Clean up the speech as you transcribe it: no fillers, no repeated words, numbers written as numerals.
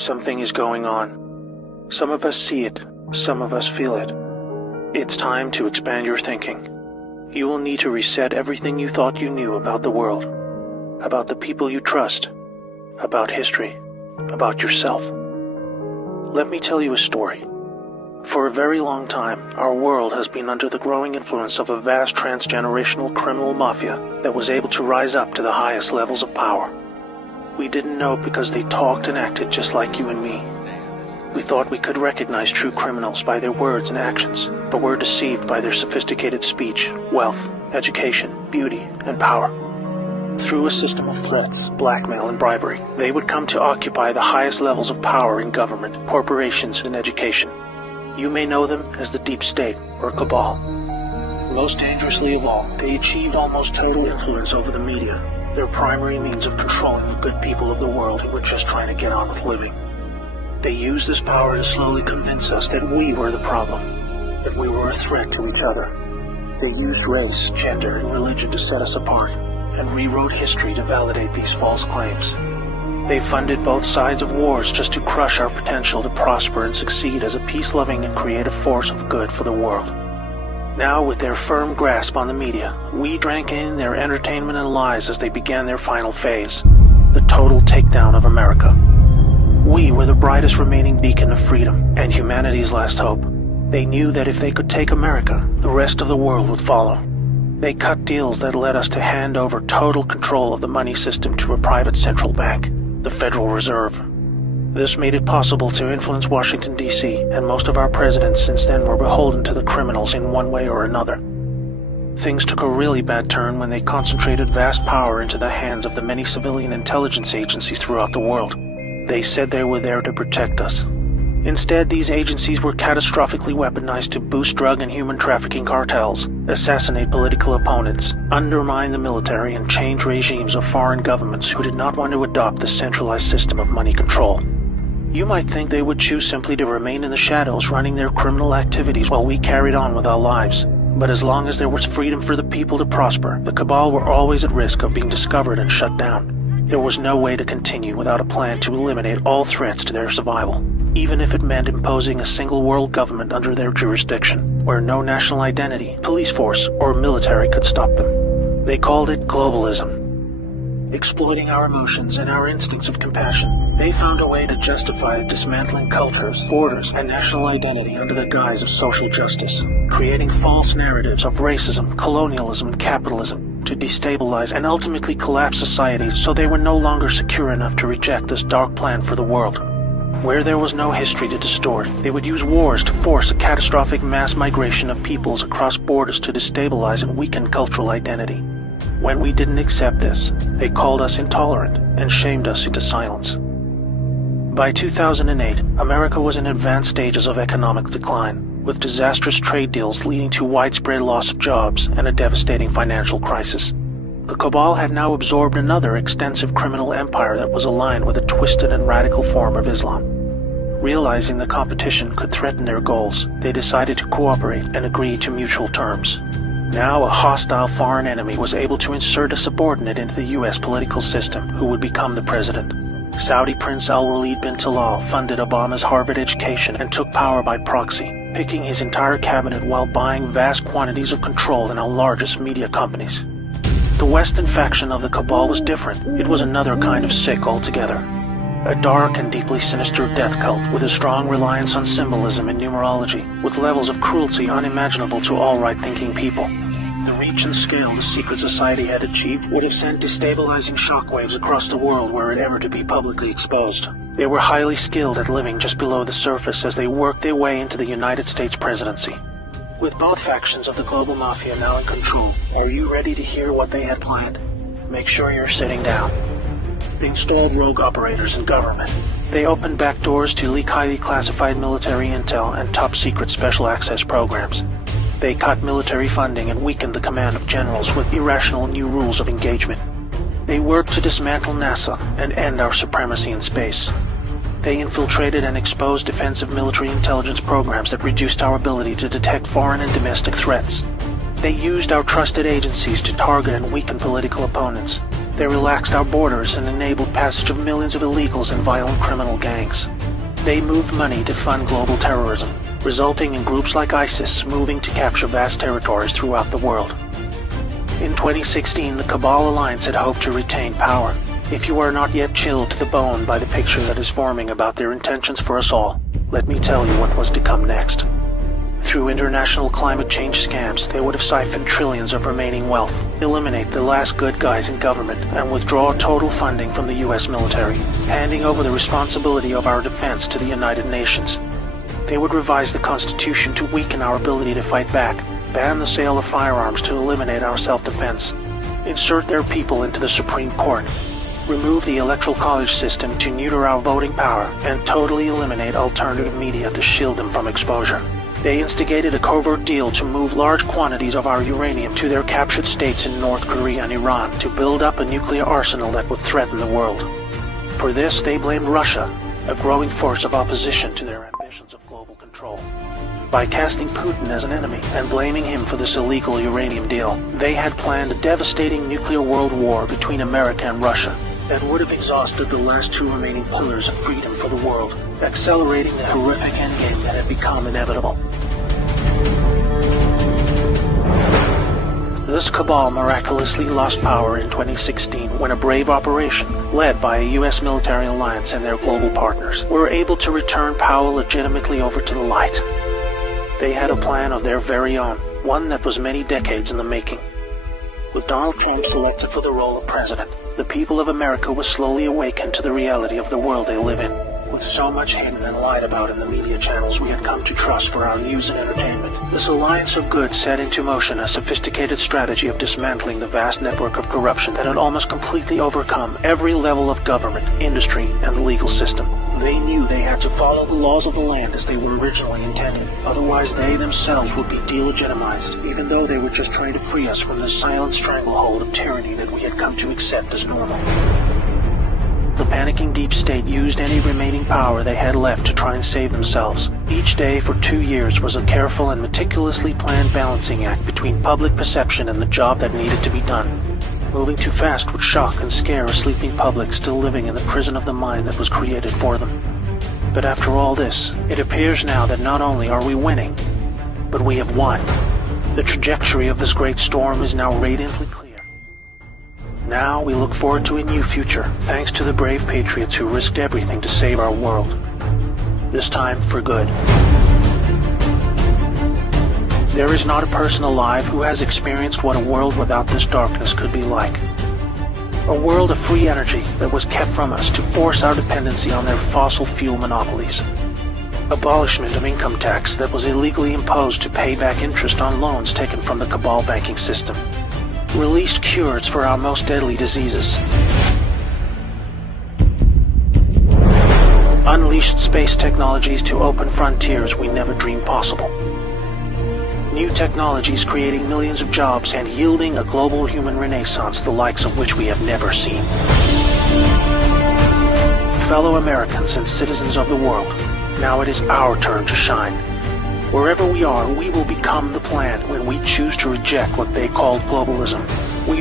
Something is going on. Some of us see it, some of us feel it. It's time to expand your thinking. You will need to reset everything you thought you knew about the world, about the people you trust, about history, about yourself. Let me tell you a story. For a very long time, our world has been under the growing influence of a vast transgenerational criminal mafia that was able to rise up to the highest levels of power. We didn't know because they talked and acted just like you and me. We thought we could recognize true criminals by their words and actions, but were deceived by their sophisticated speech, wealth, education, beauty, and power. Through a system of threats, blackmail, and bribery, they would come to occupy the highest levels of power in government, corporations, and education. You may know them as the Deep State or Cabal. Most dangerously of all, they achieved almost total influence over the media, their primary means of controlling the good people of the world who were just trying to get on with living. They used this power to slowly convince us that we were the problem, that we were a threat to each other. They used race, gender, and religion to set us apart, and rewrote history to validate these false claims. They funded both sides of wars just to crush our potential to prosper and succeed as a peace-loving and creative force of good for the world. Now, with their firm grasp on the media, we drank in their entertainment and lies as they began their final phase, the total takedown of America. We were the brightest remaining beacon of freedom and humanity's last hope. They knew that if they could take America, the rest of the world would follow. They cut deals that led us to hand over total control of the money system to a private central bank, the Federal Reserve. This made it possible to influence Washington, D.C., and most of our presidents since then were beholden to the criminals in one way or another. Things took a really bad turn when they concentrated vast power into the hands of the many civilian intelligence agencies throughout the world. They said they were there to protect us. Instead, these agencies were catastrophically weaponized to boost drug and human trafficking cartels, assassinate political opponents, undermine the military, and change regimes of foreign governments who did not want to adopt the centralized system of money control. You might think they would choose simply to remain in the shadows running their criminal activities while we carried on with our lives. But as long as there was freedom for the people to prosper, the Cabal were always at risk of being discovered and shut down. There was no way to continue without a plan to eliminate all threats to their survival, even if it meant imposing a single world government under their jurisdiction, where no national identity, police force, or military could stop them. They called it globalism. Exploiting our emotions and our instincts of compassion, they found a way to justify dismantling cultures, borders, and national identity under the guise of social justice, creating false narratives of racism, colonialism, and capitalism to destabilize and ultimately collapse societies so they were no longer secure enough to reject this dark plan for the world. Where there was no history to distort, they would use wars to force a catastrophic mass migration of peoples across borders to destabilize and weaken cultural identity. When we didn't accept this, they called us intolerant and shamed us into silence. By 2008, America was in advanced stages of economic decline, with disastrous trade deals leading to widespread loss of jobs and a devastating financial crisis. The Cabal had now absorbed another extensive criminal empire that was aligned with a twisted and radical form of Islam. Realizing the competition could threaten their goals, they decided to cooperate and agree to mutual terms. Now a hostile foreign enemy was able to insert a subordinate into the U.S. political system who would become the president. Saudi Prince Al-Walid bin Talal funded Obama's Harvard education and took power by proxy, picking his entire cabinet while buying vast quantities of control in our largest media companies. The Western faction of the Cabal was different. It was another kind of sick altogether. A dark and deeply sinister death cult with a strong reliance on symbolism and numerology, with levels of cruelty unimaginable to all right-thinking people. The reach and scale the secret society had achieved would have sent destabilizing shockwaves across the world were it ever to be publicly exposed. They were highly skilled at living just below the surface as they worked their way into the United States presidency. With both factions of the global mafia now in control, are you ready to hear what they had planned? Make sure you're sitting down. They installed rogue operators in government. They opened back doors to leak highly classified military intel and top-secret special access programs. They cut military funding and weakened the command of generals with irrational new rules of engagement. They worked to dismantle NASA and end our supremacy in space. They infiltrated and exposed defensive military intelligence programs that reduced our ability to detect foreign and domestic threats. They used our trusted agencies to target and weaken political opponents. They relaxed our borders and enabled passage of millions of illegals and violent criminal gangs. They moved money to fund global terrorism, resulting in groups like ISIS moving to capture vast territories throughout the world. In 2016, the Cabal Alliance had hoped to retain power. If you are not yet chilled to the bone by the picture that is forming about their intentions for us all, let me tell you what was to come next. Through international climate change scams, they would have siphoned trillions of remaining wealth, eliminate the last good guys in government, and withdraw total funding from the US military, handing over the responsibility of our defense to the United Nations. They would revise the Constitution to weaken our ability to fight back, ban the sale of firearms to eliminate our self-defense, insert their people into the Supreme Court, remove the Electoral College system to neuter our voting power, and totally eliminate alternative media to shield them from exposure. They instigated a covert deal to move large quantities of our uranium to their captured states in North Korea and Iran to build up a nuclear arsenal that would threaten the world. For this, they blamed Russia, a growing force of opposition to their ambitions of global control. By casting Putin as an enemy and blaming him for this illegal uranium deal, they had planned a devastating nuclear world war between America and Russia that would have exhausted the last two remaining pillars of freedom for the world, accelerating the horrific endgame that had become inevitable. This cabal miraculously lost power in 2016 when a brave operation, led by a US military alliance and their global partners, were able to return power legitimately over to the light. They had a plan of their very own, one that was many decades in the making. With Donald Trump selected for the role of president, the people of America was slowly awakened to the reality of the world they live in. With so much hidden and lied about in the media channels we had come to trust for our news and entertainment, this alliance of good set into motion a sophisticated strategy of dismantling the vast network of corruption that had almost completely overcome every level of government, industry, and the legal system. They knew they had to follow the laws of the land as they were originally intended, otherwise they themselves would be delegitimized, even though they were just trying to free us from the silent stranglehold of tyranny that we had come to accept as normal. The panicking deep state used any remaining power they had left to try and save themselves. Each day for 2 years was a careful and meticulously planned balancing act between public perception and the job that needed to be done. Moving too fast would shock and scare a sleeping public still living in the prison of the mind that was created for them. But after all this, it appears now that not only are we winning, but we have won. The trajectory of this great storm is now radiantly clear. Now we look forward to a new future, thanks to the brave patriots who risked everything to save our world. This time for good. There is not a person alive who has experienced what a world without this darkness could be like. A world of free energy that was kept from us to force our dependency on their fossil fuel monopolies. Abolishment of income tax that was illegally imposed to pay back interest on loans taken from the cabal banking system. Released cures for our most deadly diseases. Unleashed space technologies to open frontiers we never dreamed possible. New technologies creating millions of jobs and yielding a global human renaissance the likes of which we have never seen. Fellow Americans and citizens of the world, now it is our turn to shine. Wherever we are, we will become the plan when we choose to reject what they call globalism. We